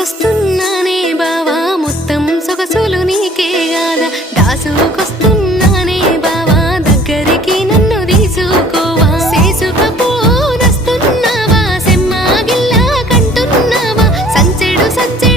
దాసుకొస్తున్నానే బావా మొత్తం సొగసులు నీకే గాదా దాసుకొస్తున్నానే బావా దగ్గరికి నన్ను తీసుకోవా చేసుకపోనస్తున్నావా సెమ్మాగిల్లా కంటున్నావా సంచెడు సంచె